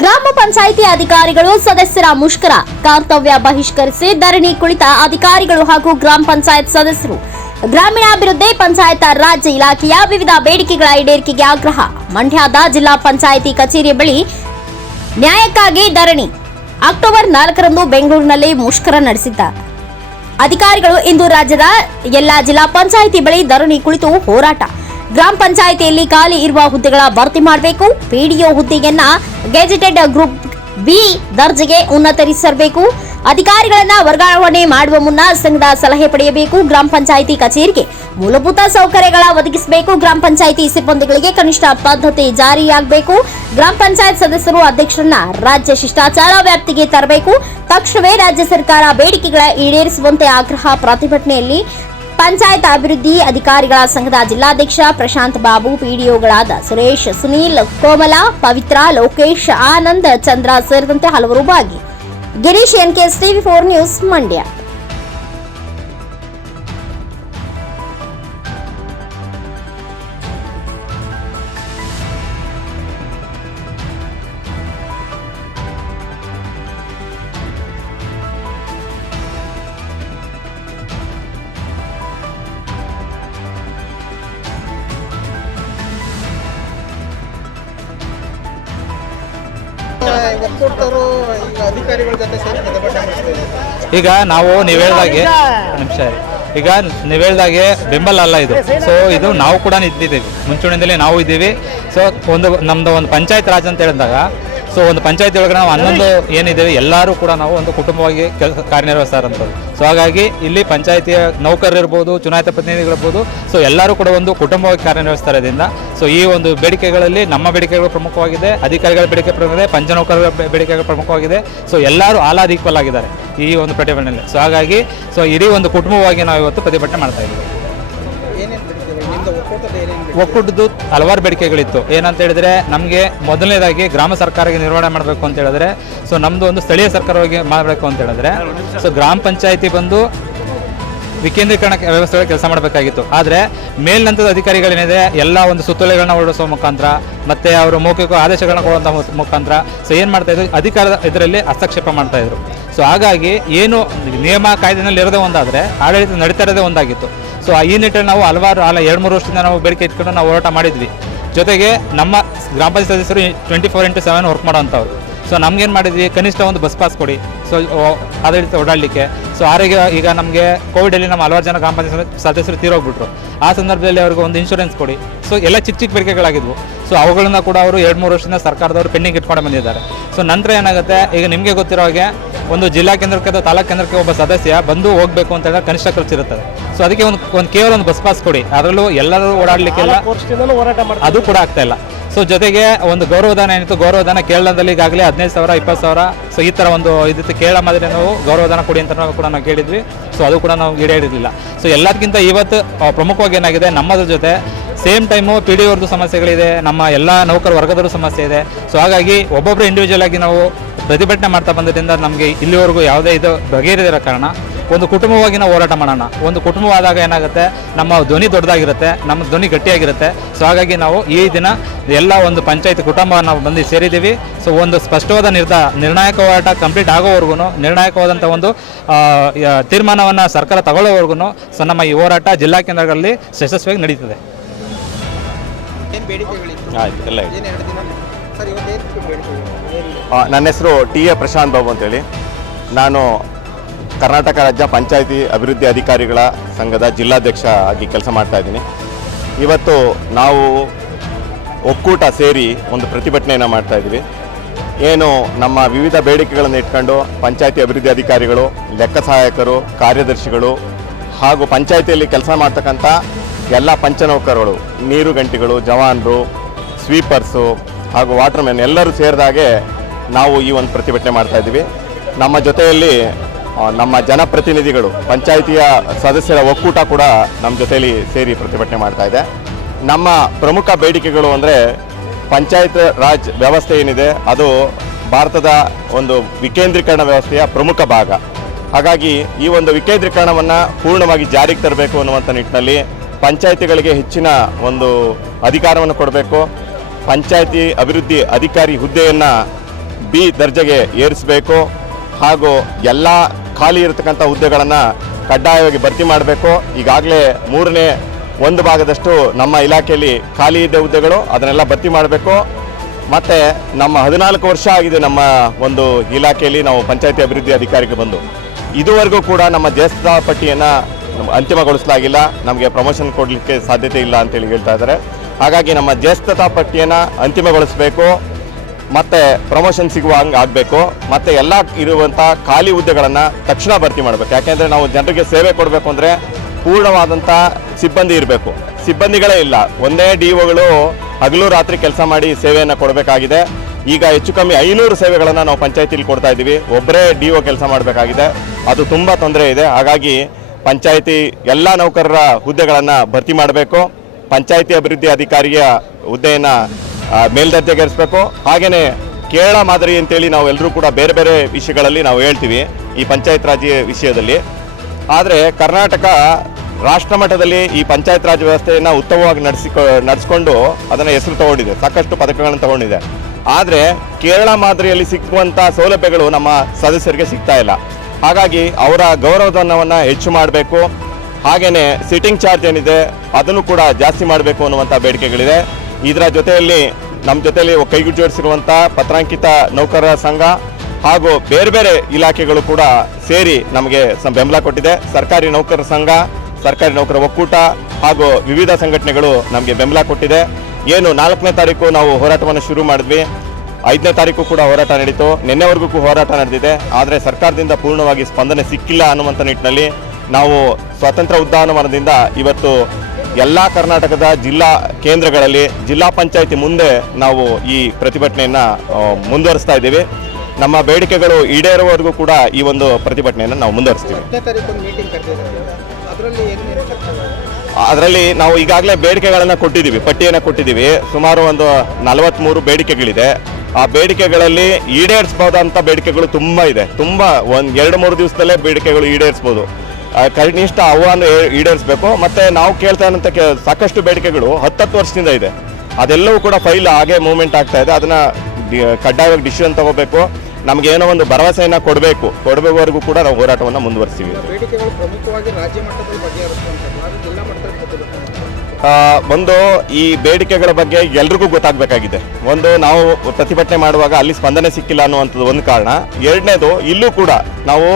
ಗ್ರಾಮ ಪಂಚಾಯಿತಿ ಅಧಿಕಾರಿಗಳು ಸದಸ್ಯರ ಮುಷ್ಕರ ಕರ್ತವ್ಯ ಬಹಿಷ್ಕರಿಸಿ ಧರಣಿ ಕುಳಿತ ಅಧಿಕಾರಿಗಳು ಹಾಗೂ ಗ್ರಾಮ ಪಂಚಾಯತ್ ಸದಸ್ಯರು. ಗ್ರಾಮೀಣಾಭಿವೃದ್ಧಿ ಪಂಚಾಯತ್ ರಾಜ್ ಇಲಾಖೆಯ ವಿವಿಧ ಬೇಡಿಕೆಗಳ ಈಡೇರಿಕೆಗೆ ಆಗ್ರಹ. ಮಂಡ್ಯದ ಜಿಲ್ಲಾ ಪಂಚಾಯಿತಿ ಕಚೇರಿ ಬಳಿ ನ್ಯಾಯಕ್ಕಾಗಿ ಧರಣಿ. ಅಕ್ಟೋಬರ್ 4ರಂದು ಬೆಂಗಳೂರಿನಲ್ಲಿ ಮುಷ್ಕರ ನಡೆಸಿದ್ದ ಅಧಿಕಾರಿಗಳು ಇಂದು ರಾಜ್ಯದ ಎಲ್ಲಾ ಜಿಲ್ಲಾ ಪಂಚಾಯಿತಿ ಬಳಿ ಧರಣಿ ಕುಳಿತು ಹೋರಾಟ. ಗ್ರಾಮ ಪಂಚಾಯಿತಿಯಲ್ಲಿ ಖಾಲಿ ಇರುವ ಹುದ್ದೆಗಳ ಭರ್ತಿ ಮಾಡಬೇಕು. ಪಿಡಿಒ ಹುದ್ದೆಯನ್ನ ಗೆಜೆಟೆಡ್ ಗ್ರೂಪ್ ಬಿ ದರ್ಜೆಗೆ ಉನ್ನತೀಕರಿಸಬೇಕು. ಅಧಿಕಾರಿಗಳನ್ನ ವರ್ಗಾವಣೆ ಮಾಡುವ ಮುನ್ನ ಸಂಘದ ಸಲಹೆ ಪಡೆಯಬೇಕು. ಗ್ರಾಮ ಪಂಚಾಯಿತಿ ಕಚೇರಿಗೆ ಮೂಲಭೂತ ಸೌಕರ್ಯಗಳ ಒದಗಿಸಬೇಕು. ಗ್ರಾಮ ಪಂಚಾಯಿತಿ ಸಿಬ್ಬಂದಿಗಳಿಗೆ ಕನಿಷ್ಠ ಪದ್ಧತಿ ಜಾರಿಯಾಗಬೇಕು. ಗ್ರಾಮ ಪಂಚಾಯತ್ ಸದಸ್ಯರು ಅಧ್ಯಕ್ಷರನ್ನ ರಾಜ್ಯ ಶಿಷ್ಟಾಚಾರ ವ್ಯಾಪ್ತಿಗೆ ತರಬೇಕು. ತಕ್ಷಣವೇ ರಾಜ್ಯ ಸರ್ಕಾರ ಬೇಡಿಕೆಗಳ ಈಡೇರಿಸುವಂತೆ ಆಗ್ರಹ. ಪ್ರತಿಭಟನೆಯಲ್ಲಿ ಪಂಚಾಯತ್ ಅಭಿವೃದ್ಧಿ ಅಧಿಕಾರಿಗಳ ಸಂಘದ ಜಿಲ್ಲಾಧ್ಯಕ್ಷ ಪ್ರಶಾಂತ್ ಬಾಬು, ಪಿಡಿಒಗಳಾದ ಸುರೇಶ್, ಸುನೀಲ್, ಕೋಮಲ, ಪವಿತ್ರ, ಲೋಕೇಶ್, ಆನಂದ್, ಚಂದ್ರ ಸೇರಿದಂತೆ ಹಲವರು ಭಾಗಿ. Girish, NKS TV news, Mandya. ಈಗ ನಾವು ನೀವು ಹೇಳ್ದಾಗೆ ಈಗ ನೀವು ಹೇಳ್ದಾಗೆ ಬೆಂಬಲ ಅಲ್ಲ ಇದು. ಸೊ ಇದು ನಾವು ಕೂಡ ನಿಂತಿದ್ದೀವಿ, ಮುಂಚೂಣಿಯಿಂದಲೇ ನಾವು ಇದ್ದೀವಿ. ಸೊ ನಮ್ದು ಒಂದು ಪಂಚಾಯತ್ ರಾಜ್ ಅಂತ ಹೇಳಿದಾಗ, ಸೊ ಒಂದು ಪಂಚಾಯತಿ ಒಳಗೆ ನಾವು 11 ಏನಿದ್ದೇವೆ ಎಲ್ಲರೂ ಕೂಡ ನಾವು ಒಂದು ಕುಟುಂಬವಾಗಿ ಕಾರ್ಯನಿರ್ವಹಿಸ್ತಾರಂಥದ್ದು. ಸೊ ಹಾಗಾಗಿ ಇಲ್ಲಿ ಪಂಚಾಯತಿಯ ನೌಕರರು ಇರ್ಬೋದು, ಚುನಾಯಿತ ಪ್ರತಿನಿಧಿಗಳಿರ್ಬೋದು, ಸೊ ಎಲ್ಲರೂ ಕೂಡ ಒಂದು ಕುಟುಂಬವಾಗಿ ಕಾರ್ಯನಿರ್ವಹಿಸ್ತಾರೆ ಇದರಿಂದ. ಸೊ ಈ ಒಂದು ಬೇಡಿಕೆಗಳಲ್ಲಿ ನಮ್ಮ ಬೇಡಿಕೆಗಳು ಪ್ರಮುಖವಾಗಿದೆ, ಅಧಿಕಾರಿಗಳ ಬೇಡಿಕೆ ಪ್ರಮುಖವಾಗಿದೆ, ಪಂಚನೌಕರರ ಬೇಡಿಕೆಗಳು ಪ್ರಮುಖವಾಗಿದೆ. ಸೊ ಎಲ್ಲರೂ ಆಲ್ ಈಕ್ವಲ್ ಆಗಿದ್ದಾರೆ ಈ ಒಂದು ಪ್ರತಿಭಟನೆಯಲ್ಲಿ. ಸೊ ಹಾಗಾಗಿ ಇಡೀ ಒಂದು ಕುಟುಂಬವಾಗಿ ನಾವು ಇವತ್ತು ಪ್ರತಿಭಟನೆ ಮಾಡ್ತಾ ಇದ್ದೀವಿ. ಒಕ್ಕೂಟದ್ದು ಹಲವಾರು ಬೇಡಿಕೆಗಳಿತ್ತು. ಏನಂತ ಹೇಳಿದ್ರೆ, ನಮಗೆ ಮೊದಲನೇದಾಗಿ ಗ್ರಾಮ ಸರ್ಕಾರಕ್ಕೆ ನಿರ್ವಹಣೆ ಮಾಡಬೇಕು ಅಂತ ಹೇಳಿದ್ರೆ, ಸೊ ನಮ್ಮದು ಒಂದು ಸ್ಥಳೀಯ ಸರ್ಕಾರವಾಗಿ ಮಾಡಬೇಕು ಅಂತ ಹೇಳಿದ್ರೆ, ಸೊ ಗ್ರಾಮ ಪಂಚಾಯಿತಿ ಬಂದು ವಿಕೇಂದ್ರೀಕರಣ ವ್ಯವಸ್ಥೆಯಲ್ಲಿ ಕೆಲಸ ಮಾಡಬೇಕಾಗಿತ್ತು. ಆದರೆ ಮೇಲ್ನಂತದ ಅಧಿಕಾರಿಗಳೇನಿದೆ ಎಲ್ಲ ಒಂದು ಸುತ್ತೋಲೆಗಳನ್ನ ಹೊರಡಿಸುವ ಮುಖಾಂತರ ಮತ್ತು ಅವರು ಮೌಖಿಕ ಆದೇಶಗಳನ್ನ ಕೊಡುವಂಥ ಮುಖಾಂತರ ಸೊ ಏನು ಮಾಡ್ತಾಯಿದ್ರು, ಅಧಿಕಾರದ ಇದರಲ್ಲಿ ಹಸ್ತಕ್ಷೇಪ ಮಾಡ್ತಾಯಿದ್ರು. ಸೊ ಹಾಗಾಗಿ ಏನು ನಿಯಮ ಕಾಯ್ದೆನಲ್ಲಿ ಇರೋದೇ ಒಂದಾದರೆ ಆಡಳಿತ ನಡೀತಾ ಇರೋದೇ ಒಂದಾಗಿತ್ತು. ಸೊ ಈ ನಿಟ್ಟಿನಲ್ಲಿ ನಾವು ಹಲವಾರು 2-3 ವರ್ಷದಿಂದ ನಾವು ಬೇಡಿಕೆ ಇಟ್ಕೊಂಡು ನಾವು ಹೋರಾಟ ಮಾಡಿದ್ವಿ. ಜೊತೆಗೆ ನಮ್ಮ ಗ್ರಾಮ ಪಂಚಾಯತ್ ಸದಸ್ಯರು 24/7 ವರ್ಕ್ ಮಾಡೋವಂಥವ್ರು. ಸೊ ನಮ್ಗೇನು ಮಾಡಿದ್ವಿ, ಕನಿಷ್ಠ ಒಂದು ಬಸ್ ಪಾಸ್ ಕೊಡಿ, ಸೊ ಆಡಳಿತ ಓಡಾಡಲಿಕ್ಕೆ. ಸೊ ಆರೋಗ್ಯ ಈಗ ನಮಗೆ ಕೋವಿಡಲ್ಲಿ ನಮ್ಮ ಹಲವಾರು ಜನ ಗ್ರಾಮ ಪಂಚಾಯತ್ ಸದಸ್ಯರು ತೀರೋಗ್ಬಿಟ್ರು. ಆ ಸಂದರ್ಭದಲ್ಲಿ ಅವ್ರಿಗೆ ಒಂದು ಇನ್ಶೂರೆನ್ಸ್ ಕೊಡಿ. ಸೊ ಎಲ್ಲ ಚಿಕ್ಕ ಬೇಡಿಕೆಗಳಾಗಿದ್ವು. ಸೊ ಅವುಗಳನ್ನ ಕೂಡ ಅವರು 2-3 ವರ್ಷದಿಂದ ಸರ್ಕಾರದವರು ಪೆಂಡಿಂಗ್ ಇಟ್ಕೊಂಡು ಬಂದಿದ್ದಾರೆ. ಸೊ ನಂತರ ಏನಾಗುತ್ತೆ, ಈಗ ನಿಮಗೆ ಗೊತ್ತಿರೋ ಹಾಗೆ ಒಂದು ಜಿಲ್ಲಾ ಕೇಂದ್ರಕ್ಕೆ ಅಥವಾ ತಾಲೂಕು ಕೇಂದ್ರಕ್ಕೆ ಒಬ್ಬ ಸದಸ್ಯ ಬಂದು ಹೋಗಬೇಕು ಅಂತ ಹೇಳಿದ್ರೆ ಕನಿಷ್ಠ ಖರ್ಚಿರುತ್ತದೆ. ಸೊ ಅದಕ್ಕೆ ಒಂದು ಕೇವಲ ಒಂದು ಬಸ್ ಪಾಸ್ ಕೊಡಿ, ಅದರಲ್ಲೂ ಎಲ್ಲರೂ ಓಡಾಡಲಿಕ್ಕೆಲ್ಲ ಅದು ಕೂಡ ಆಗ್ತಾ ಇಲ್ಲ. ಸೊ ಜೊತೆಗೆ ಒಂದು ಗೌರವಧನ ಏನಿತ್ತು, ಗೌರವಧನ ಕೇರಳದಲ್ಲಿ ಈಗಾಗಲೇ 15,000, 20,000 ಸೊ ಈ ಥರ ಒಂದು ಇದಿತ್ತು. ಕೇರಳ ಮಾದರಿ ನಾವು ಗೌರವಧನ ಕೊಡಿ ಅಂತ ಕೂಡ ನಾವು ಕೇಳಿದ್ವಿ. ಸೊ ಅದು ಕೂಡ ನಾವು ಈಡೇರಿರಲಿಲ್ಲ. ಸೊ ಎಲ್ಲದಕ್ಕಿಂತ ಇವತ್ತು ಪ್ರಮುಖವಾಗಿ ಏನಾಗಿದೆ, ನಮ್ಮದ್ರ ಜೊತೆ ಸೇಮ್ ಟೈಮು ಪಿಡಿಒರ್ದು ಸಮಸ್ಯೆಗಳಿದೆ, ನಮ್ಮ ಎಲ್ಲ ನೌಕರ ವರ್ಗದವರು ಸಮಸ್ಯೆ ಇದೆ. ಸೊ ಹಾಗಾಗಿ ಒಬ್ಬೊಬ್ಬರು ಇಂಡಿವಿಜುವಲ್ ಆಗಿ ನಾವು ಪ್ರತಿಭಟನೆ ಮಾಡ್ತಾ ಬಂದ್ರಿಂದ ನಮಗೆ ಇಲ್ಲಿವರೆಗೂ ಯಾವುದೇ ಇದು ಬಗೆಹರಿದಿರೋ ಕಾರಣ ಒಂದು ಕುಟುಂಬವಾಗಿ ನಾವು ಹೋರಾಟ ಮಾಡೋಣ. ಒಂದು ಕುಟುಂಬವಾದಾಗ ಏನಾಗುತ್ತೆ, ನಮ್ಮ ಧ್ವನಿ ದೊಡ್ಡದಾಗಿರುತ್ತೆ, ನಮ್ಮ ಧ್ವನಿ ಗಟ್ಟಿಯಾಗಿರುತ್ತೆ. ಸೊ ಹಾಗಾಗಿ ನಾವು ಈ ದಿನ ಎಲ್ಲ ಒಂದು ಪಂಚಾಯತ್ ಕುಟುಂಬ ನಾವು ಬಂದು ಸೇರಿದ್ದೀವಿ. ಸೊ ಒಂದು ಸ್ಪಷ್ಟವಾದ ನಿರ್ಣಾಯಕ ಹೋರಾಟ ಕಂಪ್ಲೀಟ್ ಆಗೋವರೆಗೂ, ನಿರ್ಣಾಯಕವಾದಂಥ ಒಂದು ತೀರ್ಮಾನವನ್ನು ಸರ್ಕಾರ ತಗೊಳ್ಳೋವರೆಗೂ ಸೊ ನಮ್ಮ ಈ ಹೋರಾಟ ಜಿಲ್ಲಾ ಕೇಂದ್ರಗಳಲ್ಲಿ ಯಶಸ್ವಿಯಾಗಿ ನಡೀತದೆ. ನನ್ನ ಹೆಸರು ಟಿ.ಎ. ಪ್ರಶಾಂತ್ ಬಾಬು ಅಂತೇಳಿ. ನಾನು ಕರ್ನಾಟಕ ರಾಜ್ಯ ಪಂಚಾಯಿತಿ ಅಭಿವೃದ್ಧಿ ಅಧಿಕಾರಿಗಳ ಸಂಘದ ಜಿಲ್ಲಾಧ್ಯಕ್ಷ ಆಗಿ ಕೆಲಸ ಮಾಡ್ತಾ ಇದ್ದೀನಿ. ಇವತ್ತು ನಾವು ಒಕ್ಕೂಟ ಸೇರಿ ಒಂದು ಪ್ರತಿಭಟನೆಯನ್ನು ಮಾಡ್ತಾ ಇದ್ದೀವಿ. ಏನು ನಮ್ಮ ವಿವಿಧ ಬೇಡಿಕೆಗಳನ್ನು ಇಟ್ಕೊಂಡು ಪಂಚಾಯಿತಿ ಅಭಿವೃದ್ಧಿ ಅಧಿಕಾರಿಗಳು, ಲೆಕ್ಕ ಸಹಾಯಕರು, ಕಾರ್ಯದರ್ಶಿಗಳು ಹಾಗೂ ಪಂಚಾಯಿತಿಯಲ್ಲಿ ಕೆಲಸ ಮಾಡ್ತಕ್ಕಂಥ ಎಲ್ಲ ಪಂಚನೌಕರಗಳು, ನೀರು ಗಂಟಿಗಳು, ಜವಾನರು, ಸ್ವೀಪರ್ಸು ಹಾಗೂ ವಾಟರ್ಮೆನ್ ಎಲ್ಲರೂ ಸೇರಿದಾಗೆ ನಾವು ಈ ಒಂದು ಪ್ರತಿಭಟನೆ ಮಾಡ್ತಾ ಇದ್ದೀವಿ. ನಮ್ಮ ಜೊತೆಯಲ್ಲಿ ನಮ್ಮ ಜನಪ್ರತಿನಿಧಿಗಳು, ಪಂಚಾಯಿತಿಯ ಸದಸ್ಯರ ಒಕ್ಕೂಟ ಕೂಡ ನಮ್ಮ ಜೊತೆಯಲ್ಲಿ ಸೇರಿ ಪ್ರತಿಭಟನೆ ಮಾಡ್ತಾ ಇದೆ. ನಮ್ಮ ಪ್ರಮುಖ ಬೇಡಿಕೆಗಳು ಅಂದರೆ, ಪಂಚಾಯತ್ ರಾಜ್ ವ್ಯವಸ್ಥೆ ಏನಿದೆ ಅದು ಭಾರತದ ಒಂದು ವಿಕೇಂದ್ರೀಕರಣ ವ್ಯವಸ್ಥೆಯ ಪ್ರಮುಖ ಭಾಗ. ಹಾಗಾಗಿ ಈ ಒಂದು ವಿಕೇಂದ್ರೀಕರಣವನ್ನು ಪೂರ್ಣವಾಗಿ ಜಾರಿಗೆ ತರಬೇಕು ಅನ್ನುವಂಥ ನಿಟ್ಟಿನಲ್ಲಿ ಪಂಚಾಯಿತಿಗಳಿಗೆ ಹೆಚ್ಚಿನ ಒಂದು ಅಧಿಕಾರವನ್ನು ಕೊಡಬೇಕು. ಪಂಚಾಯಿತಿ ಅಭಿವೃದ್ಧಿ ಅಧಿಕಾರಿ ಹುದ್ದೆಯನ್ನು ಬಿ ದರ್ಜೆಗೆ ಏರಿಸಬೇಕು ಹಾಗೂ ಎಲ್ಲ ಖಾಲಿ ಇರತಕ್ಕಂಥ ಹುದ್ದೆಗಳನ್ನು ಕಡ್ಡಾಯವಾಗಿ ಭರ್ತಿ ಮಾಡಬೇಕು. ಈಗಾಗಲೇ 1/3 ಭಾಗದಷ್ಟು ನಮ್ಮ ಇಲಾಖೆಯಲ್ಲಿ ಖಾಲಿ ಇದ್ದ ಹುದ್ದೆಗಳು ಅದನ್ನೆಲ್ಲ ಭರ್ತಿ ಮಾಡಬೇಕು. ಮತ್ತು ನಮ್ಮ 14 ವರ್ಷ ಆಗಿದೆ ನಮ್ಮ ಒಂದು ಇಲಾಖೆಯಲ್ಲಿ ನಾವು ಪಂಚಾಯತಿ ಅಭಿವೃದ್ಧಿ ಅಧಿಕಾರಿಗೆ ಬಂದು, ಇದುವರೆಗೂ ಕೂಡ ನಮ್ಮ ಜ್ಯೇಷ್ಠ ಪಟ್ಟಿಯನ್ನು ಅಂತಿಮಗೊಳಿಸಲಾಗಿಲ್ಲ. ನಮಗೆ ಪ್ರಮೋಷನ್ ಕೊಡಲಿಕ್ಕೆ ಸಾಧ್ಯತೆ ಇಲ್ಲ ಅಂತೇಳಿ ಹೇಳ್ತಾ ಇದ್ದಾರೆ. ಹಾಗಾಗಿ ನಮ್ಮ ಜ್ಯೇಷ್ಠತಾ ಪಟ್ಟಿಯನ್ನು ಅಂತಿಮಗೊಳಿಸಬೇಕು ಮತ್ತು ಪ್ರಮೋಷನ್ ಸಿಗುವ ಹಂಗೆ ಆಗಬೇಕು. ಮತ್ತು ಎಲ್ಲ ಇರುವಂಥ ಖಾಲಿ ಹುದ್ದೆಗಳನ್ನು ತಕ್ಷಣ ಭರ್ತಿ ಮಾಡಬೇಕು. ಯಾಕೆಂದರೆ ನಾವು ಜನರಿಗೆ ಸೇವೆ ಕೊಡಬೇಕು ಅಂದರೆ ಪೂರ್ಣವಾದಂಥ ಸಿಬ್ಬಂದಿ ಇರಬೇಕು. ಸಿಬ್ಬಂದಿಗಳೇ ಇಲ್ಲ. ಒಂದೇ DOಗಳು ಹಗಲು ರಾತ್ರಿ ಕೆಲಸ ಮಾಡಿ ಸೇವೆಯನ್ನು ಕೊಡಬೇಕಾಗಿದೆ. ಈಗ ಹೆಚ್ಚು ಕಮ್ಮಿ 500 ಸೇವೆಗಳನ್ನು ನಾವು ಪಂಚಾಯತಿಲಿ ಕೊಡ್ತಾ ಇದ್ದೀವಿ. ಒಬ್ಬರೇ DO ಕೆಲಸ ಮಾಡಬೇಕಾಗಿದೆ. ಅದು ತುಂಬ ತೊಂದರೆ ಇದೆ. ಹಾಗಾಗಿ ಪಂಚಾಯತಿ ಎಲ್ಲ ನೌಕರರ ಹುದ್ದೆಗಳನ್ನು ಭರ್ತಿ ಮಾಡಬೇಕು. ಪಂಚಾಯತಿ ಅಭಿವೃದ್ಧಿ ಅಧಿಕಾರಿಯ ಹುದ್ದೆಯನ್ನು ಮೇಲ್ದರ್ಜೆಗೇರಿಸಬೇಕು. ಹಾಗೆಯೇ ಕೇರಳ ಮಾದರಿ ಅಂತೇಳಿ ನಾವು ಎಲ್ಲರೂ ಕೂಡ ಬೇರೆ ಬೇರೆ ವಿಷಯಗಳಲ್ಲಿ ನಾವು ಹೇಳ್ತೀವಿ ಈ ಪಂಚಾಯತ್ ರಾಜ್ ವಿಷಯದಲ್ಲಿ. ಆದರೆ ಕರ್ನಾಟಕ ರಾಷ್ಟ್ರ ಮಟ್ಟದಲ್ಲಿ ಈ ಪಂಚಾಯತ್ ರಾಜ್ ವ್ಯವಸ್ಥೆಯನ್ನು ಉತ್ತಮವಾಗಿ ನಡೆಸಿಕೊಂಡು ಅದನ್ನು ಹೆಸರು ತಗೊಂಡಿದೆ, ಸಾಕಷ್ಟು ಪದಕಗಳನ್ನು ತಗೊಂಡಿದೆ. ಆದರೆ ಕೇರಳ ಮಾದರಿಯಲ್ಲಿ ಸಿಕ್ಕುವಂಥ ಸೌಲಭ್ಯಗಳು ನಮ್ಮ ಸದಸ್ಯರಿಗೆ ಸಿಗ್ತಾ ಇಲ್ಲ. ಹಾಗಾಗಿ ಅವರ ಗೌರವಧನವನ್ನು ಹೆಚ್ಚು ಮಾಡಬೇಕು. ಹಾಗೆಯೇ ಸಿಟ್ಟಿಂಗ್ ಚಾರ್ಜ್ ಏನಿದೆ ಅದನ್ನು ಕೂಡ ಜಾಸ್ತಿ ಮಾಡಬೇಕು ಅನ್ನುವಂಥ ಬೇಡಿಕೆಗಳಿದೆ. ಇದರ ಜೊತೆಯಲ್ಲಿ ನಮ್ಮ ಜೊತೆಯಲ್ಲಿ ಕೈಜೋಡಿಸಿರುವಂಥ ಪತ್ರಾಂಕಿತ ನೌಕರರ ಸಂಘ ಹಾಗೂ ಬೇರೆ ಬೇರೆ ಇಲಾಖೆಗಳು ಕೂಡ ಸೇರಿ ನಮಗೆ ಬೆಂಬಲ ಕೊಟ್ಟಿದೆ. ಸರ್ಕಾರಿ ನೌಕರರ ಸಂಘ, ಸರ್ಕಾರಿ ನೌಕರ ಒಕ್ಕೂಟ ಹಾಗೂ ವಿವಿಧ ಸಂಘಟನೆಗಳು ನಮಗೆ ಬೆಂಬಲ ಕೊಟ್ಟಿದೆ. ಏನು 4ನೇ ತಾರೀಕು ನಾವು ಹೋರಾಟವನ್ನು ಶುರು ಮಾಡಿದ್ವಿ, 5ನೇ ತಾರೀಕು ಕೂಡ ಹೋರಾಟ ನಡೀತು, ನಿನ್ನೆವರೆಗೂ ಹೋರಾಟ ನಡೆದಿದೆ. ಆದರೆ ಸರ್ಕಾರದಿಂದ ಪೂರ್ಣವಾಗಿ ಸ್ಪಂದನೆ ಸಿಕ್ಕಿಲ್ಲ ಅನ್ನುವಂಥ ನಿಟ್ಟಿನಲ್ಲಿ ನಾವು ಸ್ವಾತಂತ್ರ್ಯ ಉದ್ಯಾನವನದಿಂದ ಇವತ್ತು ಎಲ್ಲ ಕರ್ನಾಟಕದ ಜಿಲ್ಲಾ ಕೇಂದ್ರಗಳಲ್ಲಿ ಜಿಲ್ಲಾ ಪಂಚಾಯತಿ ಮುಂದೆ ನಾವು ಈ ಪ್ರತಿಭಟನೆಯನ್ನು ಮುಂದುವರಿಸ್ತಾ ಇದ್ದೀವಿ. ನಮ್ಮ ಬೇಡಿಕೆಗಳು ಈಡೇರುವವರೆಗೂ ಕೂಡ ಈ ಒಂದು ಪ್ರತಿಭಟನೆಯನ್ನು ನಾವು ಮುಂದುವರಿಸ್ತೀವಿ. ಅದರಲ್ಲಿ ನಾವು ಈಗಾಗಲೇ ಬೇಡಿಕೆಗಳನ್ನು ಕೊಟ್ಟಿದ್ದೀವಿ, ಪಟ್ಟಿಯನ್ನು ಕೊಟ್ಟಿದ್ದೀವಿ. ಸುಮಾರು ಒಂದು 43 ಬೇಡಿಕೆಗಳಿದೆ. ಆ ಬೇಡಿಕೆಗಳಲ್ಲಿ ಈಡೇರಿಸಬಹುದಂಥ ಬೇಡಿಕೆಗಳು ತುಂಬ ಇದೆ. ತುಂಬ 1-2-3 ದಿವಸದಲ್ಲೇ ಬೇಡಿಕೆಗಳು ಈಡೇರಿಸ್ಬೋದು. ಕನಿಷ್ಠ ಅವನ್ನು ಈಡೇರಿಸಬೇಕು. ಮತ್ತು ನಾವು ಕೇಳ್ತಾ ಇರೋಂಥ ಸಾಕಷ್ಟು ಬೇಡಿಕೆಗಳು 10 ವರ್ಷದಿಂದ ಇದೆ. ಅದೆಲ್ಲವೂ ಕೂಡ ಫೈಲ್ ಹಾಗೆ ಮೂವ್ಮೆಂಟ್ ಆಗ್ತಾ ಇದೆ. ಅದನ್ನು ಕಡ್ಡಾಯವಾಗಿ ಡಿಸಿಷನ್ ತಗೋಬೇಕು. ನಮಗೇನೋ ಒಂದು ಭರವಸೆಯನ್ನು ಕೊಡಬೇಕವರೆಗೂ ಕೂಡ ನಾವು ಹೋರಾಟವನ್ನು ಮುಂದುವರಿಸ್ತೀವಿ. ಬೇಡಿಕೆಗಳು ಪ್ರಮುಖವಾಗಿ ರಾಜ್ಯ ಮಟ್ಟದಲ್ಲಿ ಬಗೆಹರಿಸುವಂಥದ್ದು, ಜಿಲ್ಲಾ ಮಟ್ಟದಲ್ಲಿ ಒಂದು ಈ ಬೇಡಿಕೆಗಳ ಬಗ್ಗೆ ಎಲ್ರಿಗೂ ಗೊತ್ತಾಗಬೇಕಾಗಿದೆ. ಒಂದು ನಾವು ಪ್ರತಿಭಟನೆ ಮಾಡುವಾಗ ಅಲ್ಲಿ ಸ್ಪಂದನೆ ಸಿಕ್ಕಿಲ್ಲ ಅನ್ನುವಂಥದ್ದು ಒಂದು ಕಾರಣ. ಎರಡನೇದು, ಇಲ್ಲೂ ಕೂಡ ನಾವು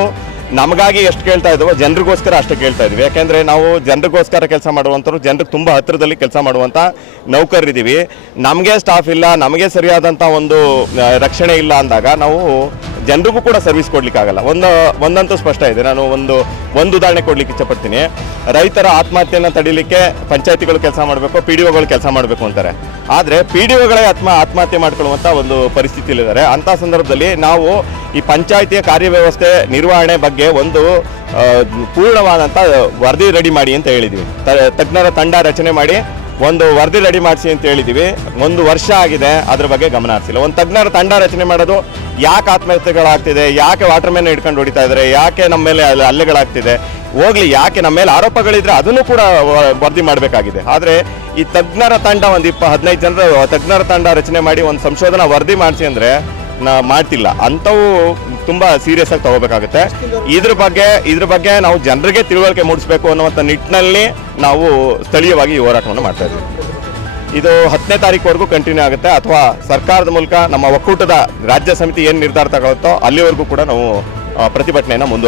ನಮಗಾಗಿ ಎಷ್ಟು ಕೇಳ್ತಾ ಇದ್ದೀವೋ ಜನರಿಗೋಸ್ಕರ ಅಷ್ಟೇ ಕೇಳ್ತಾ ಇದ್ವಿ. ಯಾಕೆಂದರೆ ನಾವು ಜನರಿಗೋಸ್ಕರ ಕೆಲಸ ಮಾಡುವಂಥವ್ರು, ಜನರಿಗೆ ತುಂಬ ಹತ್ತಿರದಲ್ಲಿ ಕೆಲಸ ಮಾಡುವಂಥ ನೌಕರರಿದ್ದೀವಿ. ನಮಗೆ ಸ್ಟಾಫ್ ಇಲ್ಲ, ನಮಗೆ ಸರಿಯಾದಂಥ ಒಂದು ರಕ್ಷಣೆ ಇಲ್ಲ ಅಂದಾಗ ನಾವು ಜನರಿಗೂ ಕೂಡ ಸರ್ವಿಸ್ ಕೊಡಲಿಕ್ಕಾಗಲ್ಲ. ಒಂದಂತೂ ಸ್ಪಷ್ಟ ಇದೆ. ನಾನು ಒಂದು ಉದಾಹರಣೆ ಕೊಡಲಿಕ್ಕೆ ಇಷ್ಟಪಡ್ತೀನಿ. ರೈತರ ಆತ್ಮಹತ್ಯೆಯನ್ನು ತಡೀಲಿಕ್ಕೆ ಪಂಚಾಯತಿಗಳು ಕೆಲಸ ಮಾಡಬೇಕು, PDOಗಳು ಕೆಲಸ ಮಾಡಬೇಕು ಅಂತಾರೆ. ಆದರೆ PDOಗಳೇ ಆತ್ಮಹತ್ಯೆ ಮಾಡ್ಕೊಳ್ಳುವಂಥ ಒಂದು ಪರಿಸ್ಥಿತಿಯಲ್ಲಿದ್ದಾರೆ. ಅಂಥ ಸಂದರ್ಭದಲ್ಲಿ ನಾವು ಈ ಪಂಚಾಯತಿಯ ಕಾರ್ಯವ್ಯವಸ್ಥೆ ನಿರ್ವಹಣೆ ಬಗ್ಗೆ ಒಂದು ಪೂರ್ಣವಾದಂಥ ವರದಿ ರೆಡಿ ಮಾಡಿ ಅಂತ ಹೇಳಿದ್ವಿ. ತಜ್ಞರ ತಂಡ ರಚನೆ ಮಾಡಿ ಒಂದು ವರದಿ ರೆಡಿ ಮಾಡಿಸಿ ಅಂತ ಹೇಳಿದ್ದೀವಿ. 1 ವರ್ಷ ಆಗಿದೆ, ಅದ್ರ ಬಗ್ಗೆ ಗಮನ ಹರಿಸಿಲ್ಲ. ಒಂದು ತಜ್ಞರ ತಂಡ ರಚನೆ ಮಾಡೋದು, ಯಾಕೆ ಆತ್ಮಹತ್ಯೆಗಳಾಗ್ತಿದೆ, ಯಾಕೆ ವಾಟರ್ ಮ್ಯಾನ್ ಹಿಡ್ಕೊಂಡು ಹೊಡಿತಾ ಇದ್ದಾರೆ, ಯಾಕೆ ನಮ್ಮ ಮೇಲೆ ಹಲ್ಲೆಗಳಾಗ್ತಿದೆ, ಹೋಗ್ಲಿ, ಯಾಕೆ ನಮ್ಮ ಮೇಲೆ ಆರೋಪಗಳಿದ್ರೆ ಅದನ್ನು ಕೂಡ ವರದಿ ಮಾಡಬೇಕಾಗಿದೆ. ಆದರೆ ಈ ತಜ್ಞರ ತಂಡ ಒಂದು 15 ಜನರ ತಜ್ಞರ ತಂಡ ರಚನೆ ಮಾಡಿ ಒಂದು ಸಂಶೋಧನಾ ವರದಿ ಮಾಡಿಸಿ ಅಂದರೆ ಮಾಡ್ತಿಲ್ಲ. ಅಂಥವು ತುಂಬ ಸೀರಿಯಸ್ ಆಗಿ ತಗೋಬೇಕಾಗುತ್ತೆ. ಇದ್ರ ಬಗ್ಗೆ ನಾವು ಜನರಿಗೆ ತಿಳುವಳಿಕೆ ಮೂಡಿಸಬೇಕು ಅನ್ನುವಂಥ ನಿಟ್ಟಿನಲ್ಲಿ ನಾವು ಸ್ಥಳೀಯವಾಗಿ ಈ ಹೋರಾಟವನ್ನು ಮಾಡ್ತಾ ಇದ್ದೀವಿ. ಇದು 10ನೇ ತಾರೀಕುವರೆಗೂ ಕಂಟಿನ್ಯೂ ಆಗುತ್ತೆ. ಅಥವಾ ಸರ್ಕಾರದ ಮೂಲಕ ನಮ್ಮ ಒಕ್ಕೂಟದ ರಾಜ್ಯ ಸಮಿತಿ ಏನು ನಿರ್ಧಾರ ತಗೊಳುತ್ತೋ ಅಲ್ಲಿವರೆಗೂ ಕೂಡ ನಾವು ಪ್ರತಿಭಟನೆಯನ್ನು ಮುಂದುವರಿಸ್ತೀವಿ.